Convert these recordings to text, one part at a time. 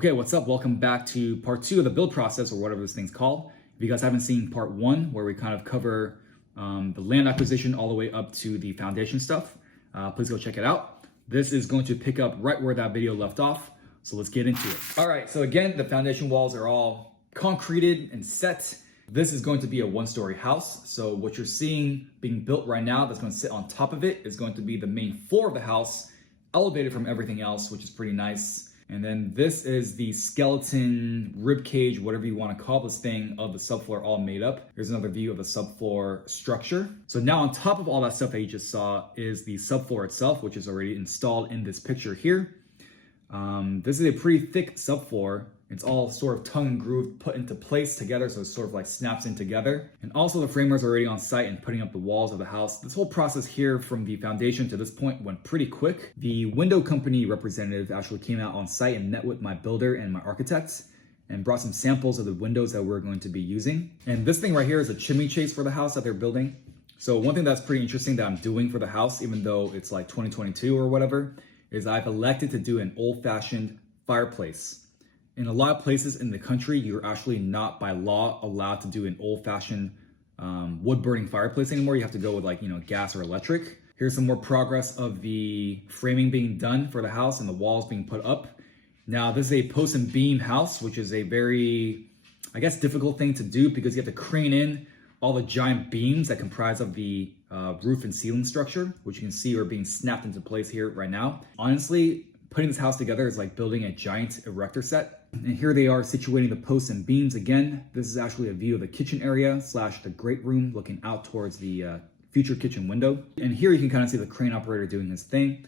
Okay, what's up? Welcome back to part 2 of the build process, or whatever this thing's called. If you guys haven't seen part 1, where we kind of cover the land acquisition all the way up to the foundation stuff, please go check it out. This is going to pick up right where that video left off, so let's get into it. All right, so again, the foundation walls are all concreted and set. This is going to be a one-story house, so what you're seeing being built right now that's going to sit on top of it is going to be the main floor of the house, elevated from everything else, which is pretty nice. And then this is the skeleton, rib cage, whatever you want to call this thing, of the subfloor all made up. Here's another view of the subfloor structure. So now on top of all that stuff that you just saw is the subfloor itself, which is already installed in this picture here. This is a pretty thick subfloor. It's all sort of tongue and groove put into place together, so it sort of like snaps in together. And also the framers are already on site and putting up the walls of the house. This whole process here from the foundation to this point went pretty quick. The window company representative actually came out on site and met with my builder and my architect and brought some samples of the windows that we're going to be using. And this thing right here is a chimney chase for the house that they're building. So one thing that's pretty interesting that I'm doing for the house, even though it's like 2022 or whatever, is I've elected to do an old-fashioned fireplace. In a lot of places in the country, you're actually not by law allowed to do an old-fashioned wood-burning fireplace anymore. You have to go with gas or electric. Here's some more progress of the framing being done for the house and the walls being put up. Now, this is a post and beam house, which is a very, difficult thing to do because you have to crane in all the giant beams that comprise of the roof and ceiling structure, which you can see are being snapped into place here right now. Honestly, putting this house together is like building a giant erector set. And here they are situating the posts and beams again. This is actually a view of the kitchen area / the great room looking out towards the future kitchen window. And here you can kind of see the crane operator doing his thing.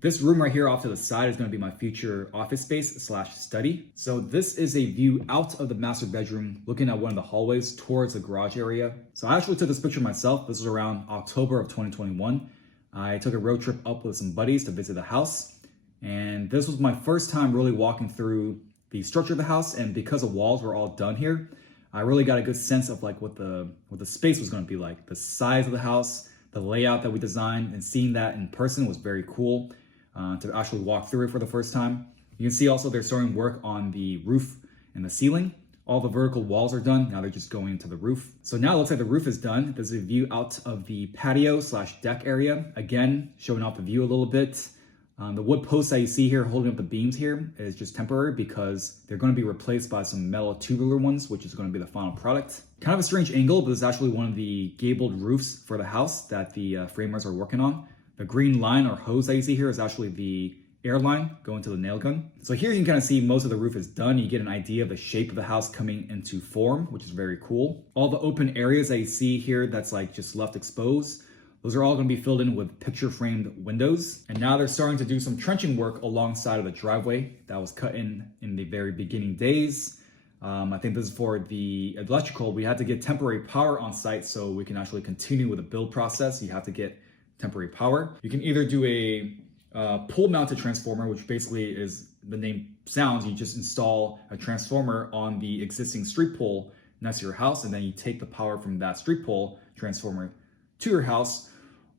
This room right here off to the side is going to be my future office space / study. So this is a view out of the master bedroom, looking at one of the hallways towards the garage area. So I actually took this picture myself. This was around October of 2021. I took a road trip up with some buddies to visit the house. And this was my first time really walking through the structure of the house, and because the walls were all done here, I really got a good sense of like what the space was going to be like. The size of the house, the layout that we designed, and seeing that in person was very cool to actually walk through it for the first time. You can see also they're starting work on the roof and the ceiling. All the vertical walls are done. Now they're just going into the roof. So now it looks like the roof is done. There's a view out of the patio / deck area. Again, showing off the view a little bit. The wood posts that you see here holding up the beams here is just temporary because they're going to be replaced by some metal tubular ones, which is going to be the final product. Kind of a strange angle, but it's actually one of the gabled roofs for the house that the framers are working on. The green line or hose that you see here is actually the air line going to the nail gun. So here you can kind of see most of the roof is done. You get an idea of the shape of the house coming into form, which is very cool. All the open areas that you see here that's like just left exposed, those are all going to be filled in with picture framed windows. And now they're starting to do some trenching work alongside of the driveway that was cut in the very beginning days. I think this is for the electrical. We had to get temporary power on site so we can actually continue with the build process. You have to get temporary power. You can either do a pole mounted transformer, which basically is the name sounds. You just install a transformer on the existing street pole next to your house, and then you take the power from that street pole transformer to your house.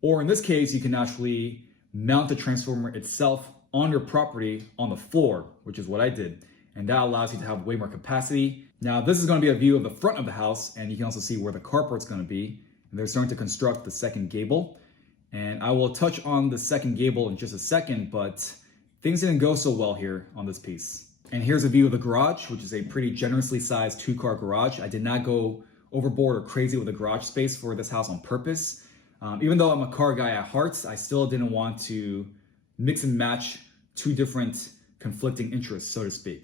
Or in this case, you can actually mount the transformer itself on your property on the floor, which is what I did. And that allows you to have way more capacity. Now, this is going to be a view of the front of the house, and you can also see where the carport's going to be. And they're starting to construct the second gable. And I will touch on the second gable in just a second, but things didn't go so well here on this piece. And here's a view of the garage, which is a pretty generously sized 2-car garage. I did not go overboard or crazy with the garage space for this house on purpose. Even though I'm a car guy at heart, I still didn't want to mix and match two different conflicting interests, so to speak.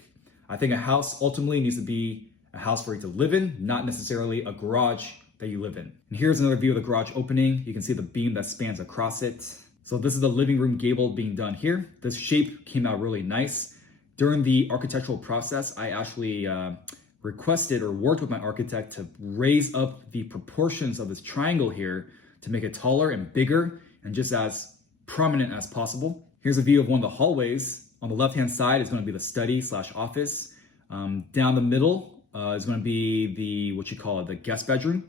I think a house ultimately needs to be a house for you to live in, not necessarily a garage that you live in. And here's another view of the garage opening. You can see the beam that spans across it. So this is the living room gable being done here. This shape came out really nice. During the architectural process, I actually requested or worked with my architect to raise up the proportions of this triangle here to make it taller and bigger and just as prominent as possible. Here's a view of one of the hallways. On the left-hand side is going to be the study / office. Down the middle is going to be the guest bedroom.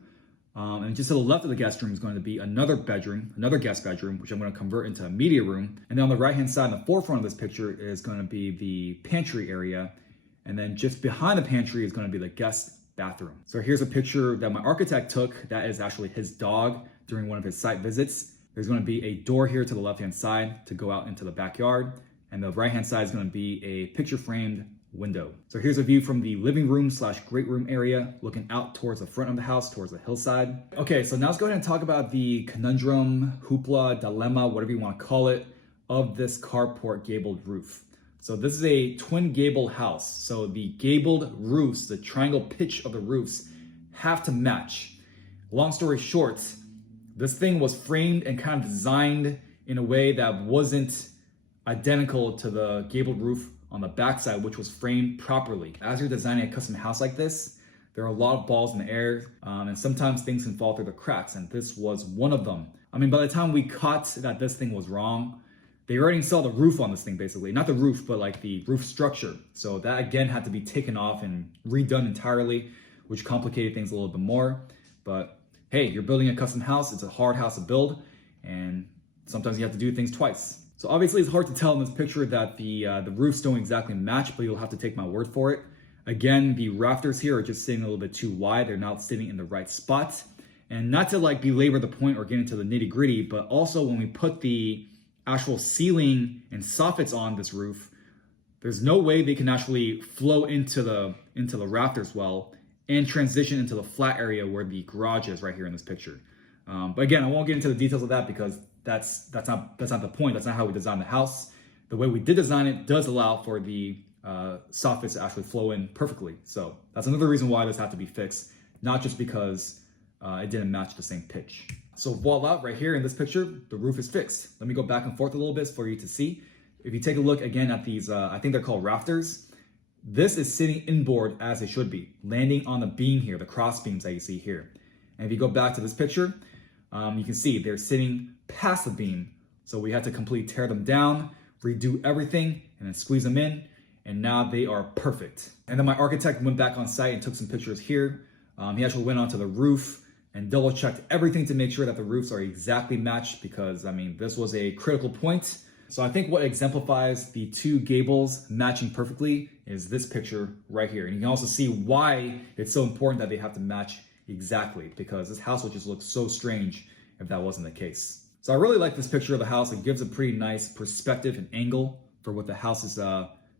And just to the left of the guest room is going to be another guest bedroom, which I'm going to convert into a media room. And then on the right-hand side, in the forefront of this picture, is going to be the pantry area And then just behind the pantry is going to be the guest bathroom. So here's a picture that my architect took. That is actually his dog during one of his site visits. There's going to be a door here to the left-hand side to go out into the backyard. And the right-hand side is going to be a picture-framed window. So here's a view from the living room / great room area, looking out towards the front of the house, towards the hillside. Okay, so now let's go ahead and talk about the conundrum, hoopla, dilemma, whatever you want to call it, of this carport gabled roof. So this is a twin gable house. So the gabled roofs, the triangle pitch of the roofs, have to match. Long story short, this thing was framed and kind of designed in a way that wasn't identical to the gabled roof on the backside, which was framed properly. As you're designing a custom house like this, there are a lot of balls in the air, and sometimes things can fall through the cracks, and this was one of them. I mean, by the time we caught that this thing was wrong, they already installed the roof on this thing, basically. Not the roof, but like the roof structure. So that again had to be taken off and redone entirely, which complicated things a little bit more. But hey, you're building a custom house. It's a hard house to build, and sometimes you have to do things twice. So obviously it's hard to tell in this picture that the roofs don't exactly match, but you'll have to take my word for it. Again, the rafters here are just sitting a little bit too wide. They're not sitting in the right spot. And not to like belabor the point or get into the nitty gritty, but also when we put the actual ceiling and soffits on this roof, there's no way they can actually flow into the rafters well and transition into the flat area where the garage is right here in this picture. But again, I won't get into the details of that because that's not the point. That's not how we designed the house. The way we did design it does allow for the soffits to actually flow in perfectly. So that's another reason why this had to be fixed, not just because it didn't match the same pitch. So voila, right here in this picture, the roof is fixed. Let me go back and forth a little bit for you to see. If you take a look again at these, I think they're called rafters. This is sitting inboard as it should be, landing on the beam here, the cross beams that you see here. And if you go back to this picture, you can see they're sitting past the beam. So we had to completely tear them down, redo everything, and then squeeze them in. And now they are perfect. And then my architect went back on site and took some pictures here. He actually went onto the roof and double checked everything to make sure that the roofs are exactly matched because, I mean, this was a critical point. So I think what exemplifies the two gables matching perfectly is this picture right here. And you can also see why it's so important that they have to match exactly, because this house would just look so strange if that wasn't the case. So I really like this picture of the house. It gives a pretty nice perspective and angle for what the house's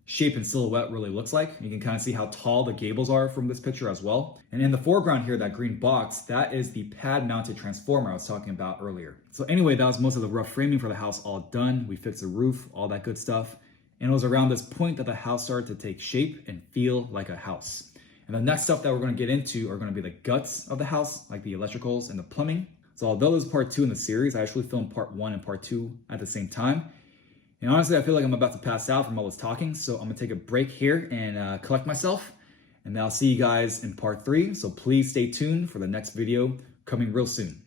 shape and silhouette really looks like. You can kind of see how tall the gables are from this picture as well. And in the foreground here, that green box, that is the pad mounted transformer I was talking about earlier. So anyway, that was most of the rough framing for the house all done. We fixed the roof, all that good stuff. And it was around this point that the house started to take shape and feel like a house. And the next stuff that we're going to get into are going to be the guts of the house, like the electricals and the plumbing. So although this is part 2 in the series, I actually filmed part 1 and part 2 at the same time. And honestly, I feel like I'm about to pass out from all this talking, so I'm gonna take a break here and collect myself. And then I'll see you guys in part 3. So please stay tuned for the next video coming real soon.